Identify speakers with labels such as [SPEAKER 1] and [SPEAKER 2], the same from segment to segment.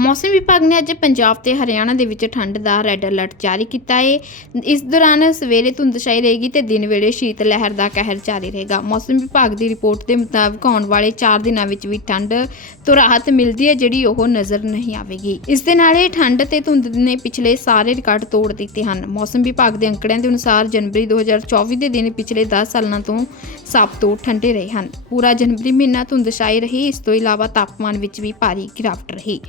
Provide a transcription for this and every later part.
[SPEAKER 1] ਮੌਸਮ ਵਿਭਾਗ ਨੇ ਅੱਜ ਪੰਜਾਬ ਤੇ ਹਰਿਆਣਾ ਦੇ ਵਿੱਚ ਠੰਡ ਦਾ ਰੈੱਡ ਅਲਰਟ ਜਾਰੀ ਕੀਤਾ ਹੈ ਇਸ ਦੌਰਾਨ ਸਵੇਰੇ ਧੁੰਦ ਰਹੇਗੀ ਤੇ ਦਿਨ ਵੇਲੇ ਸ਼ੀਤ ਲਹਿਰ ਦਾ ਕਹਿਰ ਜਾਰੀ ਰਹੇਗਾ। ਮੌਸਮ ਵਿਭਾਗ ਦੀ ਰਿਪੋਰਟ ਦੇ ਮੁਤਾਬਕ ਆਉਣ ਵਾਲੇ 4 ਦਿਨਾਂ ਵਿੱਚ ਵੀ ਠੰਡ ਤੋਂ ਰਾਹਤ ਮਿਲਦੀ ਹੈ, ਜਿਹੜੀ ਉਹ ਨਜ਼ਰ ਨਹੀਂ ਆਵੇਗੀ। ਇਸ ਦੇ ਨਾਲ ਇਹ ਠੰਡ ਤੇ ਧੁੰਦ ਨੇ ਪਿਛਲੇ ਸਾਰੇ ਰਿਕਾਰਡ ਤੋੜ ਦਿੱਤੇ ਹਨ। ਮੌਸਮ ਵਿਭਾਗ ਦੇ ਅੰਕੜਿਆਂ ਦੇ ਅਨੁਸਾਰ ਜਨਵਰੀ 2024 ਦੇ ਦਿਨ ਪਿਛਲੇ 10 ਸਾਲਾਂ ਤੋਂ ਸਭ ਤੋਂ ਠੰਡੇ ਰਹੇ ਹਨ। ਪੂਰਾ ਜਨਵਰੀ ਮਹੀਨਾ ਧੁੰਦ ਰਹੀ, ਇਸ ਤੋਂ ਇਲਾਵਾ ਤਾਪਮਾਨ ਵਿੱਚ ਵੀ ਭਾਰੀ ਗਿਰਾਵਟ ਰਹੀ।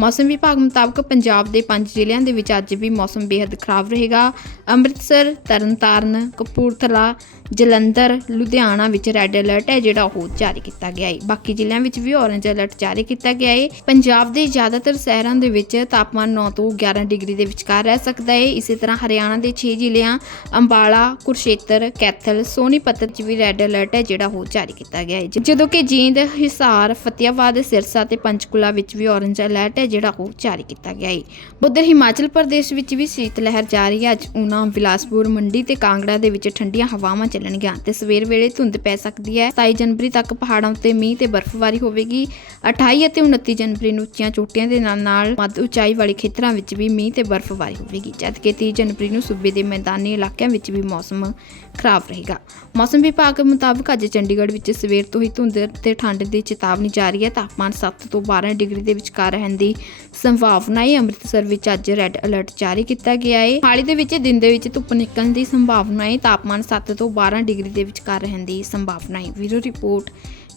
[SPEAKER 1] ਮੌਸਮ ਵਿਭਾਗ ਮੁਤਾਬਕ ਪੰਜਾਬ ਦੇ ਪੰਜ ਜ਼ਿਲ੍ਹਿਆਂ ਦੇ ਵਿੱਚ ਅੱਜ ਵੀ ਮੌਸਮ ਬੇहद ਖਰਾਬ ਰਹੇਗਾ। ਅੰਮ੍ਰਿਤਸਰ, ਤਰਨਤਾਰਨ, ਕਪੂਰਥਲਾ, ਜਲੰਧਰ, ਲੁਧਿਆਣਾ ਵਿੱਚ ਰੈੱਡ ਅਲਰਟ ਹੈ ਜਿਹੜਾ ਉਹ ਜਾਰੀ ਕੀਤਾ ਗਿਆ ਹੈ ਬਾਕੀ ਜ਼ਿਲ੍ਹਿਆਂ ਵਿੱਚ ਵੀ ਔਰੰਜ ਅਲਰਟ ਜਾਰੀ ਕੀਤਾ ਗਿਆ ਹੈ ਪੰਜਾਬ ਦੇ ਜ਼ਿਆਦਾਤਰ ਸ਼ਹਿਰਾਂ ਦੇ ਵਿੱਚ ਤਾਪਮਾਨ 9 ਤੋਂ 11 ਡਿਗਰੀ ਦੇ ਵਿਚਕਾਰ ਰਹਿ ਸਕਦਾ ਹੈ ਇਸੇ ਤਰ੍ਹਾਂ ਹਰਿਆਣਾ ਦੇ 6 ਜ਼ਿਲ੍ਹਿਆਂ, ਅੰਬਾਲਾ, ਕੁਰਸ਼ੇਤਰ, ਕੈਥਲ, ਸੋਨੀਪਤ 'ਚ ਵੀ ਰੈੱਡ ਅਲਰਟ ਹੈ ਜਿਹੜਾ ਉਹ ਜਾਰੀ ਕੀਤਾ ਗਿਆ ਹੈ ਜਦੋਂ ਕਿ ਜੀਂਦ, ਹਿਸਾਰ ਫਤਿਆਬਾਦ ਸਿਰਸਾ ਤੇ ਪੰਚਕੂਲਾ ਵਿੱਚ ਵੀ ਔਰੰਜ ਅਲਰਟ ਹੈ ਜਿਹੜਾ ਉਹ ਜਾਰੀ ਕੀਤਾ ਗਿਆ ਹੈ ਉਧਰ ਹਿਮਾਚਲ ਪ੍ਰਦੇਸ਼ ਵਿੱਚ ਵੀ ਸ਼ੀਤ ਲਹਿਰ ਜਾਰੀ ਹੈ। ਅੱਜ ਊਨਾ ਬਿਲਾਸਪੁਰ, ਮੰਡੀ ਤੇ ਕਾਂਗੜਾ ਦੇ ਵਿੱਚ ਠੰਡੀਆਂ ਹਵਾਵਾਂ ਚੱਲਣਗੀਆਂ ਤੇ ਸਵੇਰ ਵੇਲੇ ਧੁੰਦ ਪੈ ਸਕਦੀ ਹੈ। 27 ਜਨਵਰੀ ਤੱਕ ਪਹਾੜਾਂ ਉੱਤੇ ਮੀਂਹ ਤੇ ਬਰਫ਼ਬਾਰੀ ਹੋਵੇਗੀ। 28 ਅਤੇ 29 ਜਨਵਰੀ ਨੂੰ ਉੱਚੀਆਂ ਚੋਟੀਆਂ ਦੇ ਨਾਲ ਨਾਲ ਮੱਧ ਉਚਾਈ ਵਾਲੇ ਖੇਤਰਾਂ ਵਿੱਚ ਵੀ ਮੀਂਹ ਤੇ ਬਰਫ਼ਬਾਰੀ ਹੋਵੇਗੀ। ਜਦਕਿ 30 ਜਨਵਰੀ ਨੂੰ ਸੂਬੇ ਦੇ ਮੈਦਾਨੀ ਇਲਾਕਿਆਂ ਵਿੱਚ ਵੀ ਮੌਸਮ ਖਰਾਬ ਰਹੇਗਾ। ਮੌਸਮ ਵਿਭਾਗ ਮੁਤਾਬਕ ਅੱਜ ਚੰਡੀਗੜ੍ਹ ਵਿੱਚ ਸਵੇਰ ਤੋਂ ਹੀ ਧੁੰਦ ਤੇ ਠੰਡ ਦੀ ਚੇਤਾਵਨੀ ਜਾਰੀ ਹੈ। ਤਾਪਮਾਨ 7 ਤੋਂ 12 ਡਿਗਰੀ ਦੇ ਵਿਚਕਾਰ ਰਹਿਣ ਦੀ ਸੰਭਾਵਨਾ ਹੈ ਅੰਮ੍ਰਿਤਸਰ ਵਿੱਚ ਅੱਜ ਰੈੱਡ ਅਲਰਟ ਜਾਰੀ ਕੀਤਾ ਗਿਆ ਹੈ ਹਾਲੀ ਦੇ ਵਿੱਚ ਦਿਨ ਦੇ ਵਿੱਚ ਧੁੱਪ ਨਿਕਲਣ ਦੀ ਸੰਭਾਵਨਾ ਹੈ ਤਾਪਮਾਨ 7 ਤੋਂ 12 ਡਿਗਰੀ ਦੇ ਵਿਚਕਾਰ ਰਹਿਣ ਦੀ ਸੰਭਾਵਨਾ ਹੈ ਵੀਰੋ ਰਿਪੋਰਟ,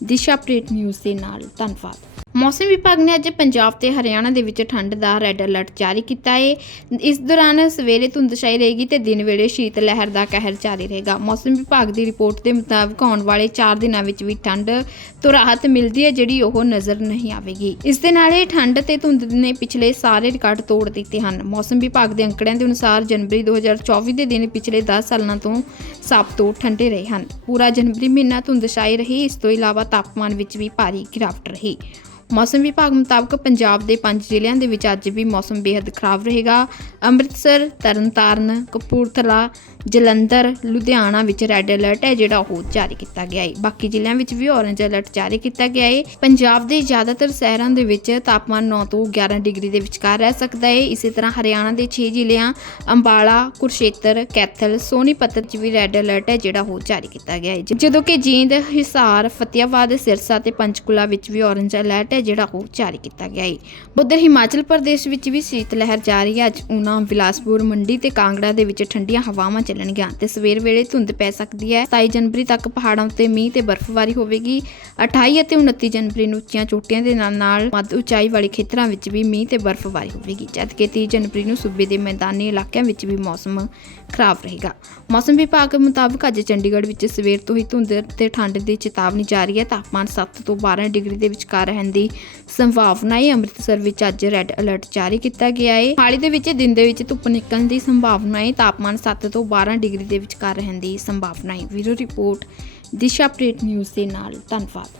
[SPEAKER 1] ਦਿਸ਼ਾ ਅਪਡੇਟ ਨਿਊਜ਼ ਦੇ ਨਾਲ। ਧੰਨਵਾਦ। ਮੌਸਮ ਵਿਭਾਗ ਨੇ ਅੱਜ ਪੰਜਾਬ ਤੇ ਹਰਿਆਣਾ ਦੇ ਵਿੱਚ ਠੰਡ ਦਾ ਰੈੱਡ ਅਲਰਟ ਜਾਰੀ ਕੀਤਾ ਹੈ ਇਸ ਦੌਰਾਨ ਸਵੇਰੇ ਧੁੰਦ ਰਹੇਗੀ ਤੇ ਦਿਨ ਵੇਲੇ ਸ਼ੀਤ ਲਹਿਰ ਦਾ ਕਹਿਰ ਜਾਰੀ ਰਹੇਗਾ। ਮੌਸਮ ਵਿਭਾਗ ਦੀ ਰਿਪੋਰਟ ਦੇ ਮੁਤਾਬਕ ਆਉਣ ਵਾਲੇ 4 ਦਿਨਾਂ ਵਿੱਚ ਵੀ ਠੰਡ ਤੋਂ ਰਾਹਤ ਮਿਲਦੀ ਹੈ, ਜਿਹੜੀ ਉਹ ਨਜ਼ਰ ਨਹੀਂ ਆਵੇਗੀ। ਇਸ ਦੇ ਨਾਲ ਇਹ ਠੰਡ ਤੇ ਧੁੰਦ ਨੇ ਪਿਛਲੇ ਸਾਰੇ ਰਿਕਾਰਡ ਤੋੜ ਦਿੱਤੇ ਹਨ। ਮੌਸਮ ਵਿਭਾਗ ਦੇ ਅੰਕੜਿਆਂ ਦੇ ਅਨੁਸਾਰ ਜਨਵਰੀ 2024 ਦੇ ਦਿਨ ਪਿਛਲੇ 10 ਸਾਲਾਂ ਤੋਂ ਸਭ ਤੋਂ ਠੰਡੇ ਰਹੇ ਹਨ। ਪੂਰਾ ਜਨਵਰੀ ਮਹੀਨਾ ਧੁੰਦ ਰਹੀ, ਇਸ ਤੋਂ ਇਲਾਵਾ ਤਾਪਮਾਨ ਵਿੱਚ ਵੀ ਭਾਰੀ ਗਿਰਾਵਟ ਰਹੀ। ਮੌਸਮ ਵਿਭਾਗ ਮੁਤਾਬਕ ਪੰਜਾਬ ਦੇ ਪੰਜ ਜ਼ਿਲ੍ਹਿਆਂ ਦੇ ਵਿੱਚ ਅੱਜ ਵੀ ਮੌਸਮ ਬੇहद ਖਰਾਬ ਰਹੇਗਾ। ਅੰਮ੍ਰਿਤਸਰ, ਤਰਨਤਾਰਨ, ਕਪੂਰਥਲਾ, ਜਲੰਧਰ, ਲੁਧਿਆਣਾ ਵਿੱਚ ਰੈੱਡ ਅਲਰਟ ਹੈ ਜਿਹੜਾ ਉਹ ਜਾਰੀ ਕੀਤਾ ਗਿਆ ਹੈ ਬਾਕੀ ਜ਼ਿਲ੍ਹਿਆਂ ਵਿੱਚ ਵੀ ਔਰੇਂਜ ਅਲਰਟ ਜਾਰੀ ਕੀਤਾ ਗਿਆ ਹੈ ਪੰਜਾਬ ਦੇ ਜ਼ਿਆਦਾਤਰ ਸ਼ਹਿਰਾਂ ਦੇ ਵਿੱਚ ਤਾਪਮਾਨ 9 ਤੋਂ 11 ਡਿਗਰੀ ਦੇ ਵਿਚਕਾਰ ਰਹਿ ਸਕਦਾ ਹੈ ਇਸੇ ਤਰ੍ਹਾਂ ਹਰਿਆਣਾ ਦੇ 6 ਜ਼ਿਲ੍ਹਿਆਂ, ਅੰਬਾਲਾ, ਕੁਰਸ਼ੇਤਰ, ਕੈਥਲ, ਸੋਨੀਪਤ 'ਚ ਵੀ ਰੈੱਡ ਅਲਰਟ ਹੈ ਜਿਹੜਾ ਉਹ ਜਾਰੀ ਕੀਤਾ ਗਿਆ ਹੈ ਜਦੋਂ ਕਿ ਜੀਂਦ, ਹਿਸਾਰ ਫਤਿਆਬਾਦ ਸਿਰਸਾ ਤੇ ਪੰਚਕੂਲਾ ਵਿੱਚ ਵੀ ਔਰੇਂਜ ਅਲਰਟ ਹੈ ਜਿਹੜਾ ਉਹ ਜਾਰੀ ਕੀਤਾ ਗਿਆ ਹੈ ਉਧਰ ਹਿਮਾਚਲ ਪ੍ਰਦੇਸ਼ ਵਿੱਚ ਵੀ ਸ਼ੀਤ ਲਹਿਰ ਜਾਰੀ ਹੈ ਅੱਜ ਊਨਾ ਬਿਲਾਸਪੁਰ ਮੰਡੀ ਤੇ ਕਾਂਗੜਾ ਦੇ ਵਿੱਚ ਠੰਡੀਆਂ ਹਵਾਵਾਂ ਚੱਲਣਗੀਆਂ ਤੇ ਸਵੇਰ ਵੇਲੇ ਧੁੰਦ ਪੈ ਸਕਦੀ ਹੈ 27 ਜਨਵਰੀ ਤੱਕ ਪਹਾੜਾਂ ਉੱਤੇ ਮੀਂਹ ਤੇ ਬਰਫ਼ਬਾਰੀ ਹੋਵੇਗੀ। 28 ਅਤੇ 29 ਜਨਵਰੀ ਨੂੰ ਉੱਚੀਆਂ ਚੋਟੀਆਂ ਦੇ ਨਾਲ ਨਾਲ ਮੱਧ ਉਚਾਈ ਵਾਲੇ ਖੇਤਰਾਂ ਵਿੱਚ ਵੀ ਮੀਂਹ ਤੇ ਬਰਫ਼ਬਾਰੀ ਹੋਵੇਗੀ। ਜਦਕਿ 30 ਜਨਵਰੀ ਨੂੰ ਸੂਬੇ ਦੇ ਮੈਦਾਨੀ ਇਲਾਕਿਆਂ ਵਿੱਚ ਵੀ ਮੌਸਮ ਖਰਾਬ ਰਹੇਗਾ। ਮੌਸਮ ਵਿਭਾਗ ਮੁਤਾਬਕ ਅੱਜ ਚੰਡੀਗੜ੍ਹ ਵਿੱਚ ਸਵੇਰ ਤੋਂ ਹੀ ਧੁੰਦ ਤੇ ਠੰਡ ਦੀ ਚੇਤਾਵਨੀ ਜਾਰੀ ਹੈ ਤਾਪਮਾਨ 7 ਤੋਂ 12 ਡਿਗਰੀ ਦੇ ਵਿਚਕਾਰ ਰਹਿਣ ਦੀ ਸੰਭਾਵਨਾ ਹੈ ਅੰਮ੍ਰਿਤਸਰ ਵਿੱਚ ਅੱਜ ਰੈੱਡ ਅਲਰਟ ਜਾਰੀ ਕੀਤਾ ਗਿਆ ਹੈ ਹਾਲੀ ਦੇ ਵਿੱਚ ਦਿਨ ਦੇ ਵਿੱਚ ਧੁੱਪ ਨਿਕਲਣ ਦੀ ਸੰਭਾਵਨਾ ਹੈ ਤਾਪਮਾਨ 7 ਤੋਂ 12 ਡਿਗਰੀ ਦੇ ਵਿਚਕਾਰ ਰਹਿਣ ਦੀ ਸੰਭਾਵਨਾ ਹੈ ਵੀਰੋ ਰਿਪੋਰਟ, ਦਿਸ਼ਾ ਅਪਡੇਟ ਨਿਊਜ਼ ਦੇ ਨਾਲ। ਧੰਨਵਾਦ।